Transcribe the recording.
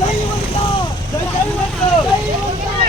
जय गुरुदा जय गुरुदा जय